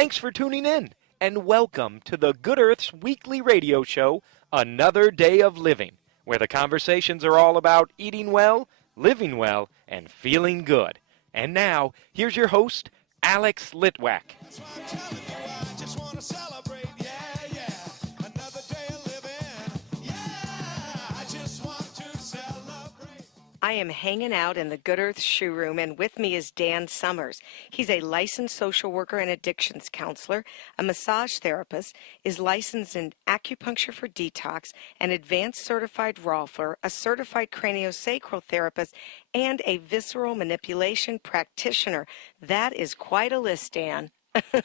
Thanks for tuning in, and welcome to the Good Earth's weekly radio show, Another Day of Living, where the conversations are all about eating well, living well, and feeling good. And now, here's your host, Alex Litwack. That's why I'm telling you, I just want to celebrate, yeah. Another day of living, yeah. I just want to celebrate. I am hanging out in the Good Earth Shoe Room, and with me is Dan Summers. He's a licensed social worker and addictions counselor, a massage therapist, is licensed in acupuncture for detox, an advanced certified Rolfer, a certified craniosacral therapist, and a visceral manipulation practitioner. That is quite a list, Dan.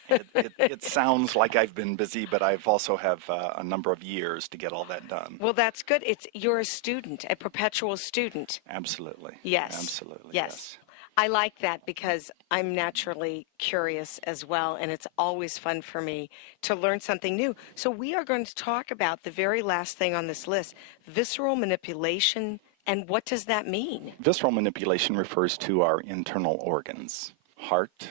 It sounds like I've been busy, but I've also have a number of years to get all that done. Well, that's good. You're a student, a perpetual student. Absolutely. Yes. Absolutely. Yes. I like that because I'm naturally curious as well, and it's always fun for me to learn something new. So we are going to talk about the very last thing on this list, visceral manipulation, and what does that mean? Visceral manipulation refers to our internal organs, heart,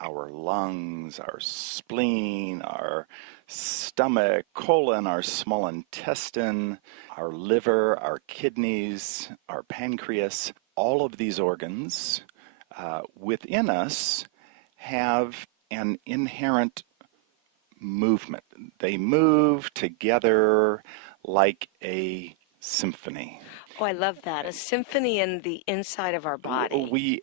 our lungs, our spleen, our stomach, colon, our small intestine, our liver, our kidneys, our pancreas. All of these organs within us have an inherent movement. They move together like a symphony. Oh, I love that. A symphony in the inside of our body.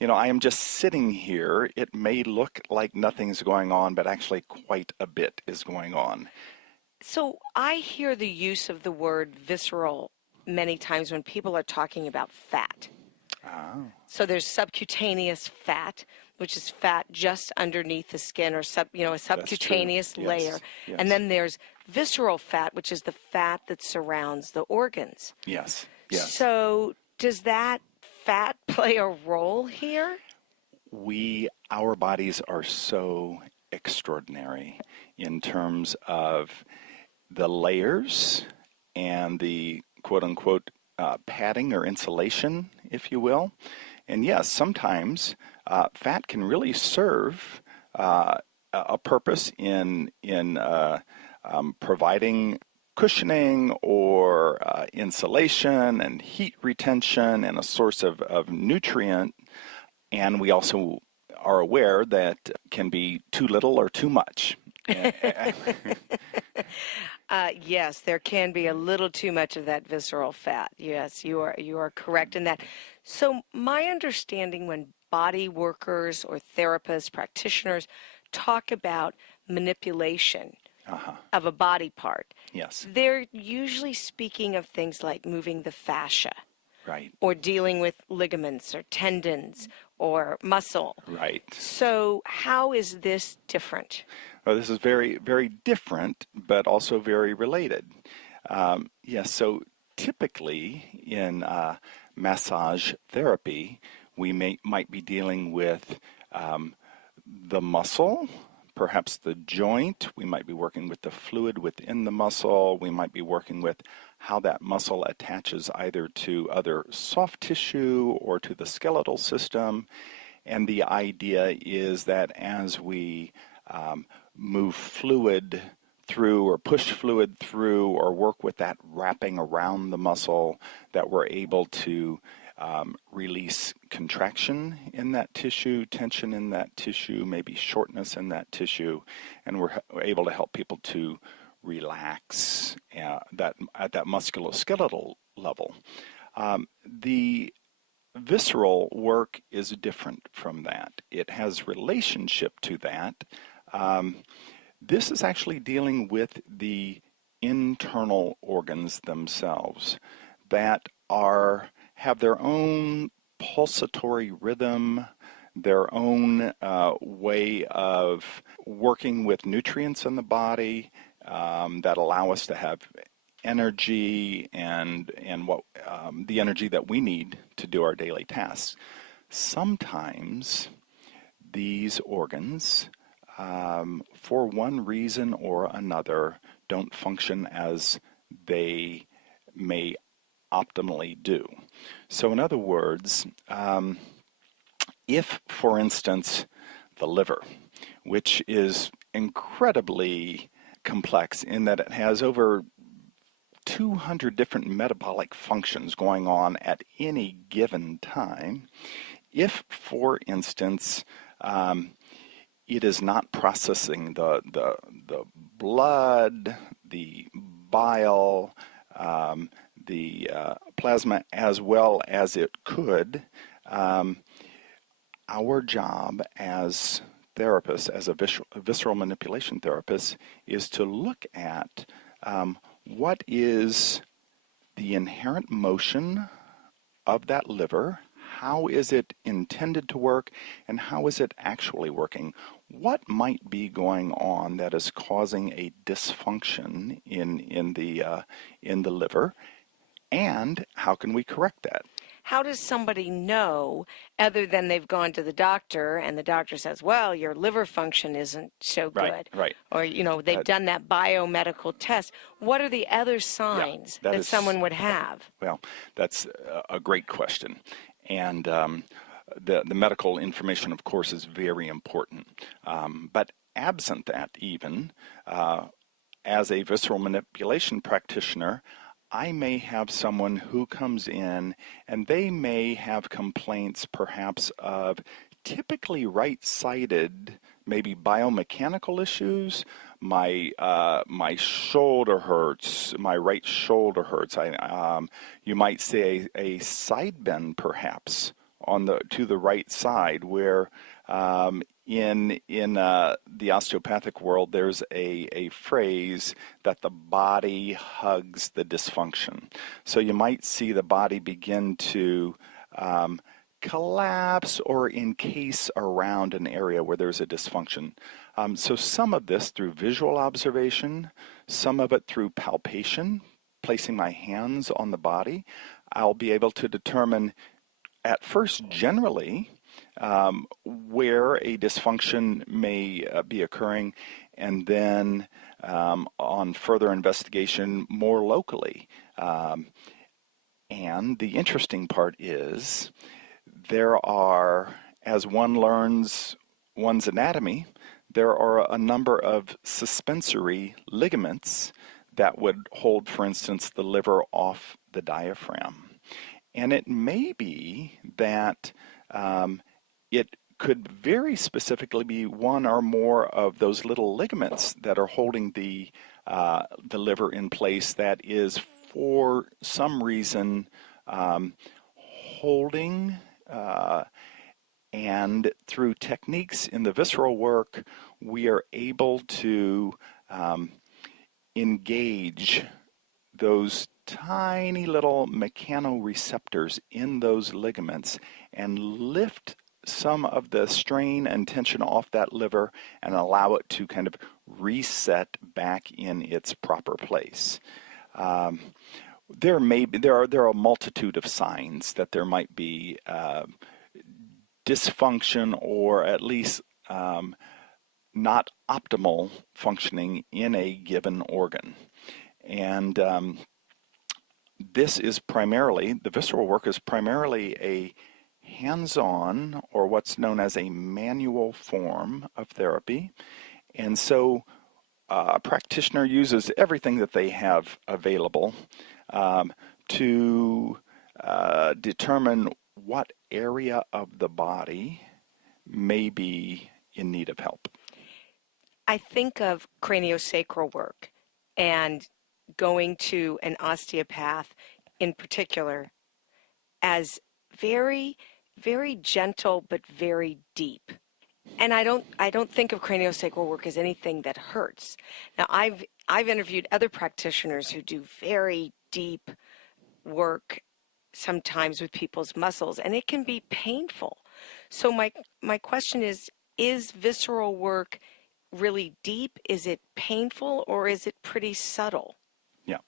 I am just sitting here. It may look like nothing's going on, but actually quite a bit is going on. So I hear the use of the word visceral many times when people are talking about fat. Oh. So there's subcutaneous fat, which is fat just underneath the skin, or a subcutaneous layer. Yes. And then there's visceral fat, which is the fat that surrounds the organs. Yes. So does that fat play a role here? Our bodies are so extraordinary in terms of the layers and the quote-unquote padding or insulation, if you will. And yes, sometimes fat can really serve a purpose in providing cushioning or insulation and heat retention and a source of nutrient. And we also are aware that can be too little or too much. Yes, there can be a little too much of that visceral fat. Yes, you are correct in that. So my understanding when body workers or therapists, practitioners talk about manipulation of a body part, Yes. they're usually speaking of things like moving the fascia. Right. Or dealing with ligaments or tendons or muscle. Right. So how is this different? Well, this is very, very different, but also very related. So typically in massage therapy, we might be dealing with the muscle, perhaps the joint. We might be working with the fluid within the muscle. We might be working with how that muscle attaches either to other soft tissue or to the skeletal system. And the idea is that as we move fluid through or push fluid through or work with that wrapping around the muscle, that we're able to release contraction in that tissue, tension in that tissue, maybe shortness in that tissue, and we're able to help people to relax that at that musculoskeletal level. The visceral work is different from that. It has relationship to that. This is actually dealing with the internal organs themselves that have their own pulsatory rhythm, their own way of working with nutrients in the body that allow us to have energy and what the energy that we need to do our daily tasks. Sometimes these organs, for one reason or another, don't function as they may optimally do. So in other words, if, for instance, the liver which is incredibly complex in that it has over 200 different metabolic functions going on at any given time. If, for instance, it is not processing the blood, the bile, the plasma as well as it could, our job as therapists, as a visceral manipulation therapist, is to look at what is the inherent motion of that liver, how is it intended to work, and how is it actually working? What might be going on that is causing a dysfunction in the liver, and how can we correct that? How does somebody know, other than they've gone to the doctor and the doctor says, well, your liver function isn't so good? Right. Or, they've done that biomedical test. What are the other signs that someone would have? Well, that's a great question. And the medical information, of course, is very important. But absent that even, as a visceral manipulation practitioner, I may have someone who comes in and they may have complaints perhaps of typically right-sided, maybe biomechanical issues. My shoulder hurts, my right shoulder hurts. You might say a side bend perhaps to the right side, where in the osteopathic world, there's a phrase that the body hugs the dysfunction. So you might see the body begin to collapse or encase around an area where there's a dysfunction. So some of this through visual observation, some of it through palpation, placing my hands on the body, I'll be able to determine at first generally where a dysfunction may be occurring, and then on further investigation more locally. And the interesting part is there are, as one learns one's anatomy, there are a number of suspensory ligaments that would hold, for instance, the liver off the diaphragm. And it may be that it could very specifically be one or more of those little ligaments that are holding the liver in place that is for some reason holding, and through techniques in the visceral work, we are able to engage those tiny little mechanoreceptors in those ligaments and lift some of the strain and tension off that liver and allow it to kind of reset back in its proper place. There are a multitude of signs that there might be dysfunction or at least not optimal functioning in a given organ. And the visceral work is primarily a hands-on, or what's known as a manual form of therapy. And so a practitioner uses everything that they have available to determine what area of the body may be in need of help. I think of craniosacral work and going to an osteopath in particular as very, very gentle but very deep. And I don't think of craniosacral work as anything that hurts. Now I've interviewed other practitioners who do very deep work sometimes with people's muscles, and it can be painful. So my question is visceral work really deep? Is it painful, or is it pretty subtle? Yeah,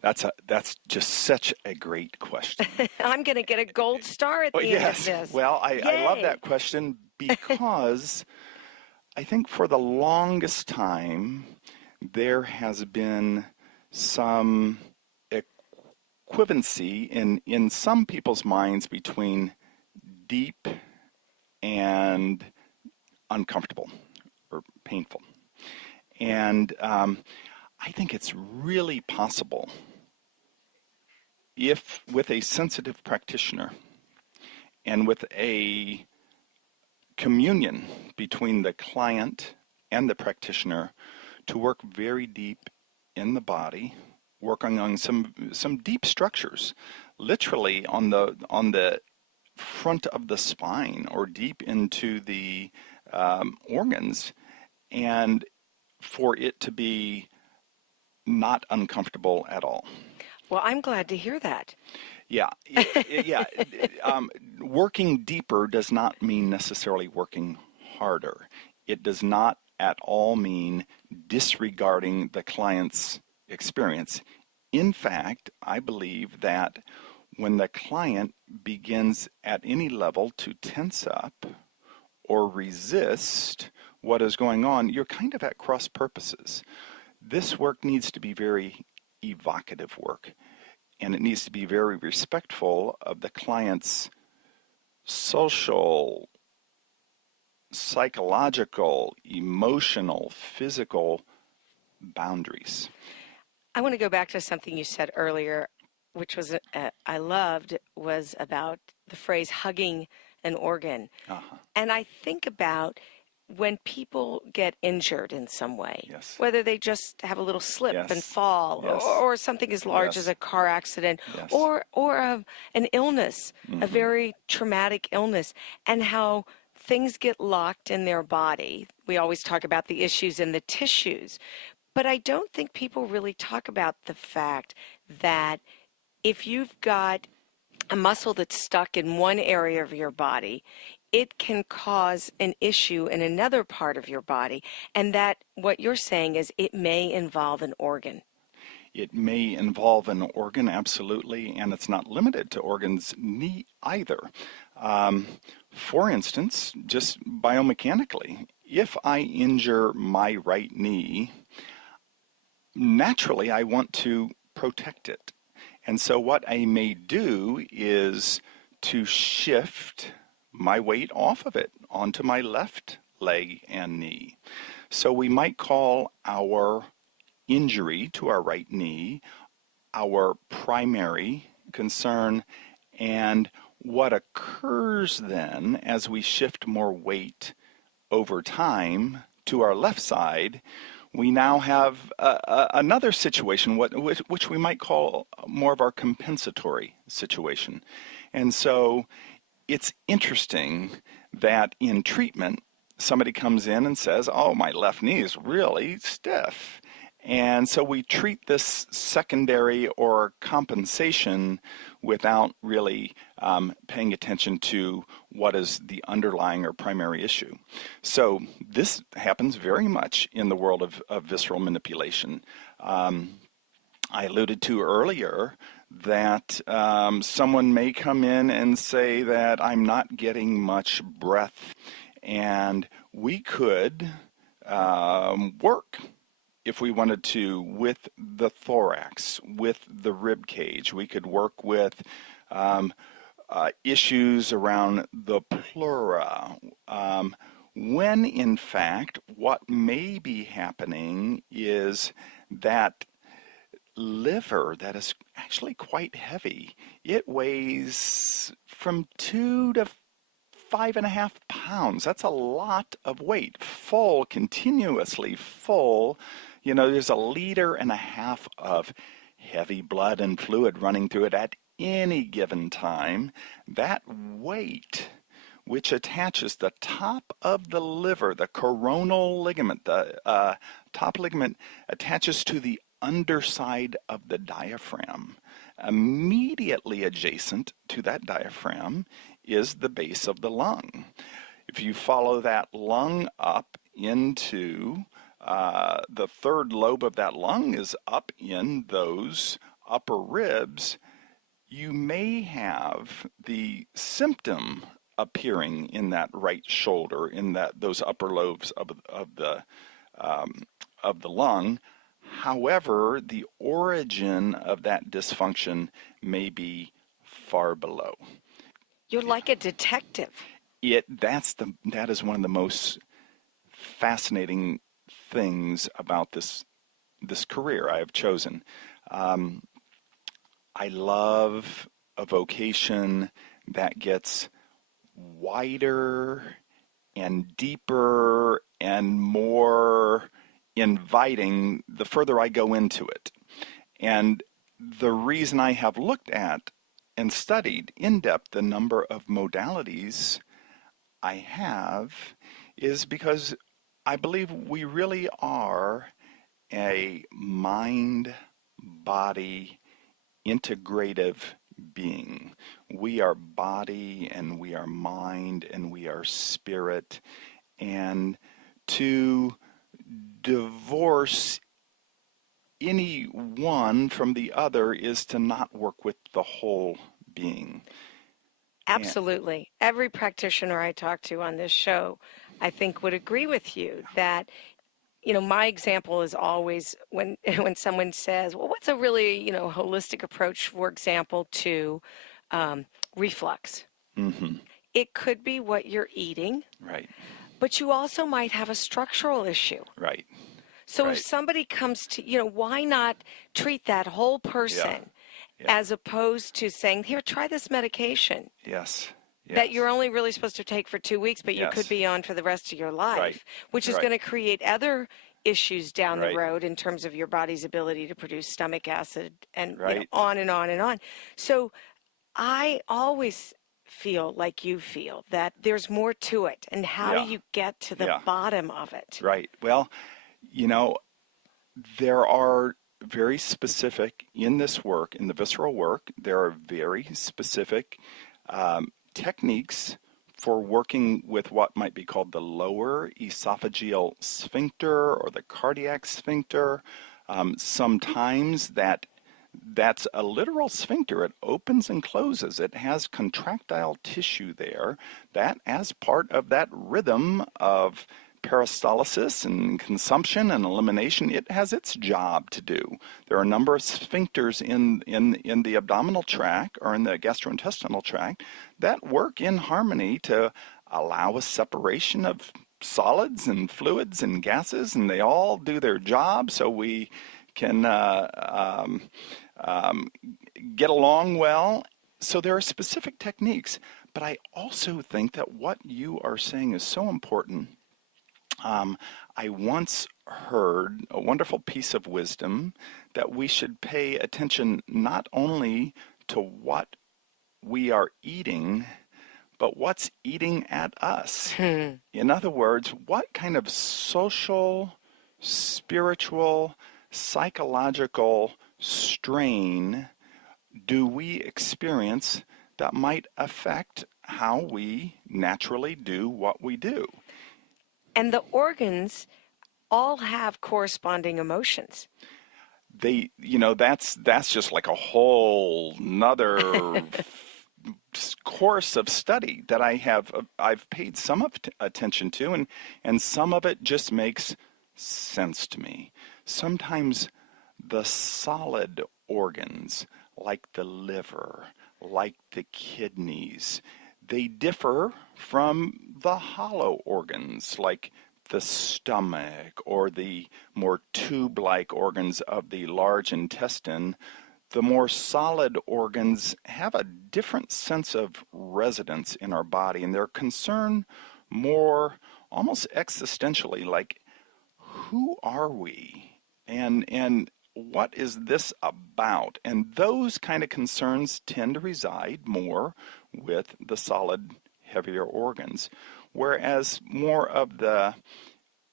that's just such a great question. I'm going to get a gold star at the end of this. Well, I love that question because I think for the longest time there has been some equivalency in some people's minds between deep and uncomfortable, or painful. And I think it's really possible if with a sensitive practitioner and with a communion between the client and the practitioner to work very deep in the body, working on some deep structures, literally on the front of the spine or deep into the organs, and for it to be not uncomfortable at all. Well, I'm glad to hear that. Yeah, yeah. Working deeper does not mean necessarily working harder. It does not at all mean disregarding the client's experience. In fact, I believe that when the client begins at any level to tense up or resist what is going on, you're kind of at cross purposes. This work needs to be very evocative work, and it needs to be very respectful of the client's social, psychological, emotional, physical boundaries. I want to go back to something you said earlier, which was I loved, was about the phrase hugging an organ. Uh-huh. And I think about when people get injured in some way, Yes. whether they just have a little slip Yes. and fall, Yes. or something as large Yes. as a car accident, Yes. or an illness, a very traumatic illness, and how things get locked in their body. We always talk about the issues in the tissues, but I don't think people really talk about the fact that if you've got a muscle that's stuck in one area of your body, it can cause an issue in another part of your body. And that what you're saying is it may involve an organ. It may involve an organ, absolutely, and it's not limited to organs either. For instance, just biomechanically, if I injure my right knee, naturally I want to protect it. And so what I may do is to shift my weight off of it onto my left leg and knee. So we might call our injury to our right knee our primary concern, and what occurs then as we shift more weight over time to our left side, we now have another situation, which we might call more of our compensatory situation. And so it's interesting that in treatment, somebody comes in and says, oh, my left knee is really stiff. And so we treat this secondary or compensation without really paying attention to what is the underlying or primary issue. So this happens very much in the world of visceral manipulation. I alluded to earlier that someone may come in and say that I'm not getting much breath, and we could work if we wanted to with the thorax, with the rib cage. We could work with issues around the pleura, when in fact what may be happening is that liver that is actually quite heavy. It weighs from 2 to 5.5 pounds. That's a lot of weight, full, continuously full. You know, there's 1.5 liters of heavy blood and fluid running through it at any given time. That weight, which attaches the top of the liver, the coronal ligament, the top ligament attaches to the underside of the diaphragm. Immediately adjacent to that diaphragm is the base of the lung. If you follow that lung up into the third lobe of that lung is up in those upper ribs, you may have the symptom appearing in that right shoulder, in those upper lobes of the lung. However, the origin of that dysfunction may be far below. You're like a detective. That is one of the most fascinating things about this career I have chosen. Um, I love a vocation that gets wider and deeper and more inviting the further I go into it. And the reason I have looked at and studied in depth the number of modalities I have is because I believe we really are a mind body integrative being. We are body and we are mind and we are spirit. And to divorce any one from the other is to not work with the whole being. And, Absolutely. Every practitioner I talk to on this show, I think, would agree with you that, my example is always when when someone says, "Well, what's a really, holistic approach, for example, to um, reflux?" mhm, It could be what you're eating, right, but you also might have a structural issue. right, So if right. somebody comes to, why not treat that whole Yeah, person yeah, as opposed to saying, "Here, try this medication yes, that yes, you're only really supposed to take for 2 weeks, but you could yes, be on for the rest of your right, life," which is right, going to create other issues down the right, road in terms of your body's ability to produce stomach acid and, right. on and on and on. So I always feel like you feel that there's more to it. And how do Yeah, you get to the yeah, bottom of it? right. Well, you know, there are very specific in this work, in the visceral work, there are very specific techniques for working with what might be called the lower esophageal sphincter or the cardiac sphincter. Sometimes that's a literal sphincter. It opens and closes. It has contractile tissue there that, as part of that rhythm of peristalsis and consumption and elimination, it has its job to do. There are a number of sphincters in the abdominal tract or in the gastrointestinal tract that work in harmony to allow a separation of solids and fluids and gases, and they all do their job so we can get along well. So there are specific techniques, but I also think that what you are saying is so important. I once heard a wonderful piece of wisdom that we should pay attention not only to what we are eating, but what's eating at us. Hmm. In other words, what kind of social, spiritual, psychological strain do we experience that might affect how we naturally do what we do? And the organs all have corresponding emotions. That's just like a whole nother course of study that I've paid some of attention to, and some of it just makes sense to me. Sometimes the solid organs, like the liver, like the kidneys, they differ from the hollow organs, like the stomach or the more tube-like organs of the large intestine. The more solid organs have a different sense of residence in our body, and they're concerned more almost existentially, like, who are we? And what is this about? And those kind of concerns tend to reside more with the solid, heavier organs, whereas more of the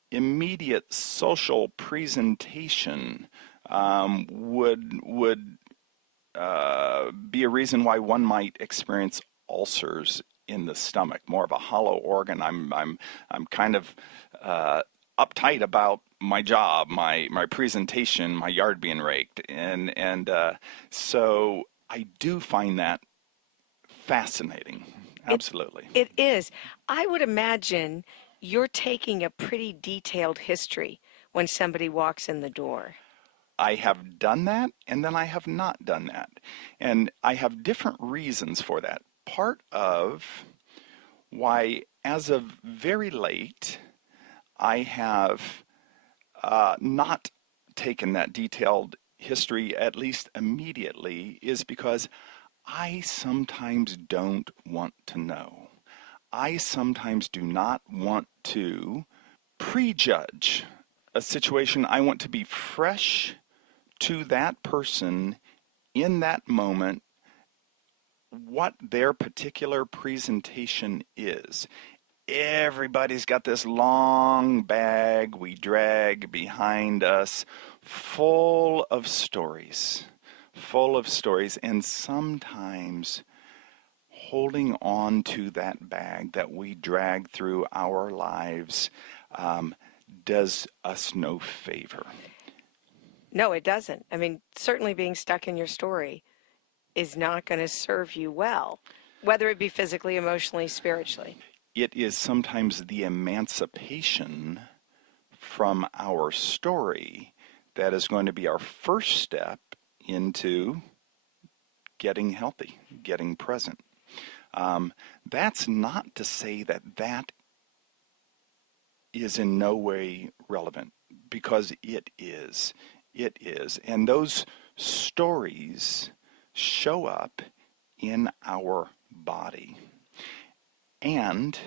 immediate social presentation would be a reason why one might experience ulcers in the stomach. More of a hollow organ. I'm kind of uptight about my job, my presentation, my yard being raked, and so I do find that fascinating. Absolutely. It is. I would imagine you're taking a pretty detailed history when somebody walks in the door. I have done that, and then I have not done that. And I have different reasons for that. Part of why, as of very late, I have not taken that detailed history, at least immediately, is because I sometimes don't want to know. I sometimes do not want to prejudge a situation. I want to be fresh to that person in that moment, what their particular presentation is. Everybody's got this long bag we drag behind us, full of stories, and sometimes holding on to that bag that we drag through our lives does us no favor. No, it doesn't. I mean, certainly being stuck in your story is not going to serve you well, whether it be physically, emotionally, spiritually. It is sometimes the emancipation from our story that is going to be our first step into getting healthy, getting present. That's not to say that that is in no way relevant, because it is. It is. And those stories show up in our body. And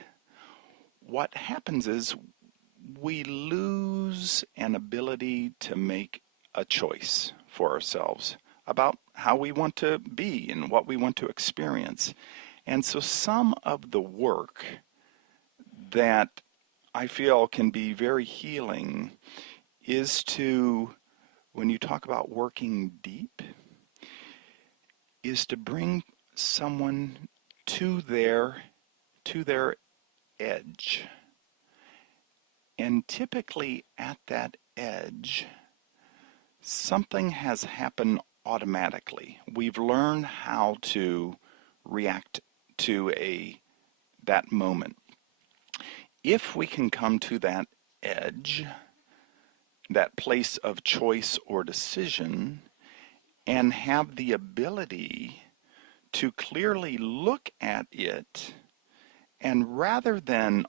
what happens is we lose an ability to make a choice for ourselves about how we want to be and what we want to experience. And so some of the work that I feel can be very healing is to, when you talk about working deep, is to bring someone to their edge. And typically at that edge, something has happened automatically. We've learned how to react to that moment. If we can come to that edge, that place of choice or decision, and have the ability to clearly look at it, and rather than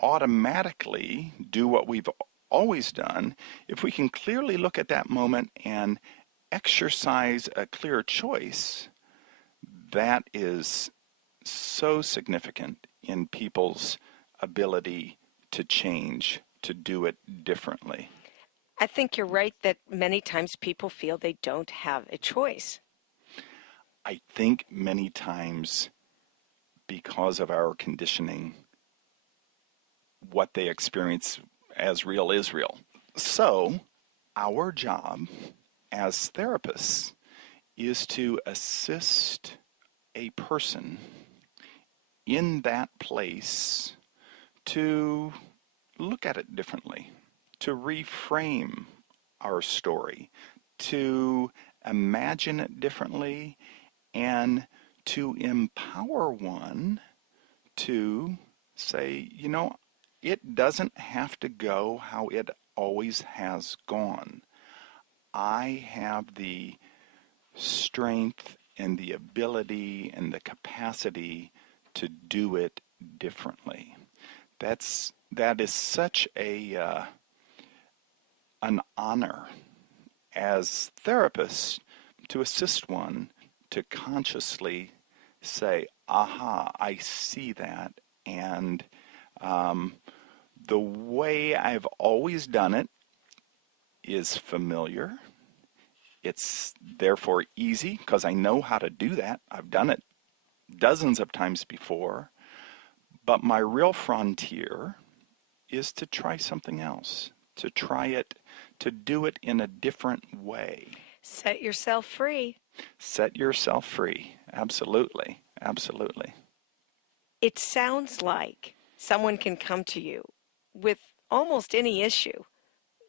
automatically do what we've always done, if we can clearly look at that moment and exercise a clear choice, that is so significant in people's ability to change, to do it differently. I think you're right that many times people feel they don't have a choice. I think many times, because of our conditioning, what they experience as real is real. So, our job as therapists is to assist a person in that place to look at it differently, to reframe our story, to imagine it differently, and to empower one to say, it doesn't have to go how it always has gone. I have the strength and the ability and the capacity to do it differently. That is such an honor as therapists to assist one to consciously say, aha, I see that, and the way I've always done it is familiar. It's therefore easy because I know how to do that. I've done it dozens of times before. But my real frontier is to try something else, to try it, to do it in a different way. Set yourself free. Set yourself free. Absolutely. Absolutely. It sounds like someone can come to you with almost any issue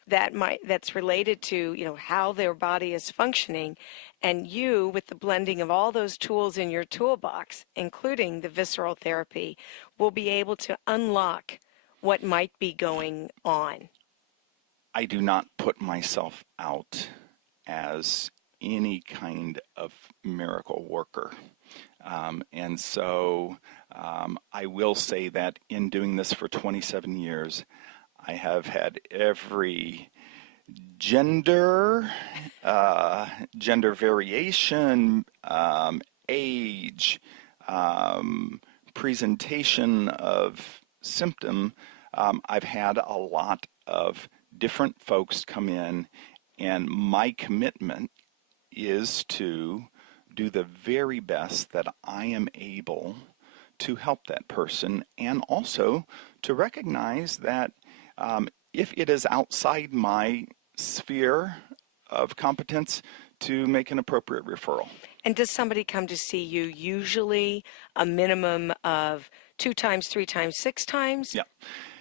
that's related to, how their body is functioning, and you, with the blending of all those tools in your toolbox, including the visceral therapy, will be able to unlock what might be going on. I do not put myself out as any kind of miracle worker. And so I will say that in doing this for 27 years, I have had every gender, gender variation, age, presentation of symptom. I've had a lot of different folks come in, and my commitment is to do the very best that I am able to help that person, and also to recognize that if it is outside my sphere of competence, to make an appropriate referral. And does somebody come to see you usually a minimum of 2 times, 3 times, 6 times? Yeah.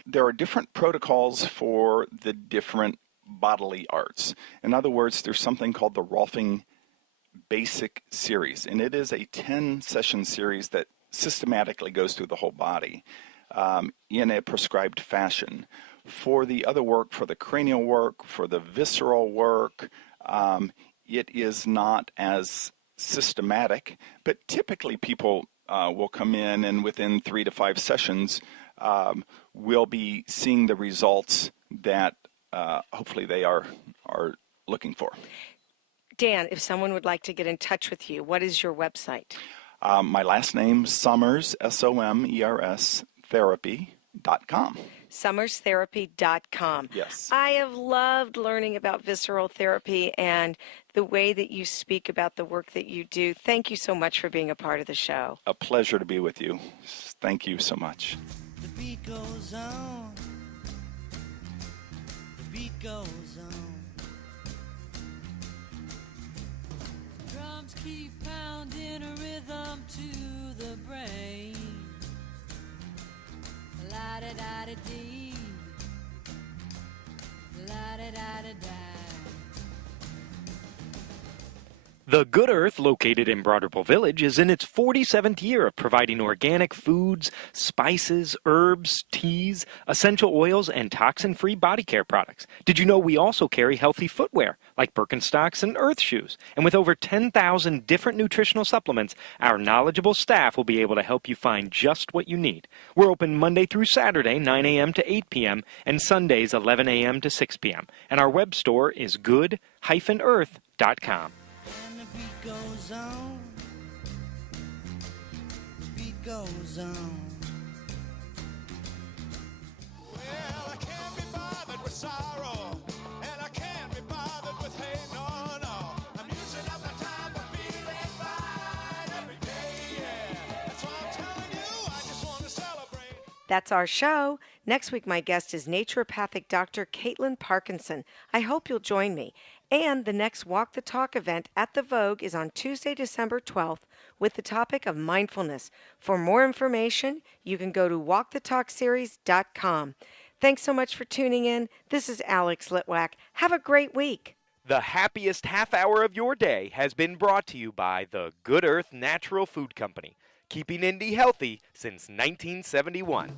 There are different protocols for the different bodily arts. In other words, there's something called the Rolfing Basic Series, and it is a 10-session series that systematically goes through the whole body in a prescribed fashion. For the other work, for the cranial work, for the visceral work, it is not as systematic, but typically people will come in, and within 3 to 5 sessions we'll be seeing the results that hopefully they are looking for. Dan, if someone would like to get in touch with you, what is your website? My last name, Somers, S-O-M-E-R-S, therapy.com. SummersTherapy.com. Yes. I have loved learning about visceral therapy and the way that you speak about the work that you do. Thank you so much for being a part of the show. A pleasure to be with you. Thank you so much. The beat goes on. The beat goes on. Drums keep pounding a rhythm to the brain. La-da-da-da-dee. La-da-da-da-da. The Good Earth, located in Broderpool Village, is in its 47th year of providing organic foods, spices, herbs, teas, essential oils, and toxin-free body care products. Did you know we also carry healthy footwear, like Birkenstocks and Earth shoes? And with over 10,000 different nutritional supplements, our knowledgeable staff will be able to help you find just what you need. We're open Monday through Saturday, 9 a.m. to 8 p.m., and Sundays, 11 a.m. to 6 p.m. And our web store is good-earth.com. And the beat goes on. The beat goes on. Well, I can't be bothered with sorrow, and I can't be bothered with hate, no, no. I'm using up my time for feeling fine every day, yeah. That's why I'm telling you, I just want to celebrate. That's our show. Next week, my guest is naturopathic Dr. Caitlin Parkinson. I hope you'll join me. And the next Walk the Talk event at the Vogue is on Tuesday, December 12th, with the topic of mindfulness. For more information, you can go to walkthetalkseries.com. Thanks so much for tuning in. This is Alex Litwack. Have a great week. The happiest half hour of your day has been brought to you by the Good Earth Natural Food Company, keeping Indy healthy since 1971.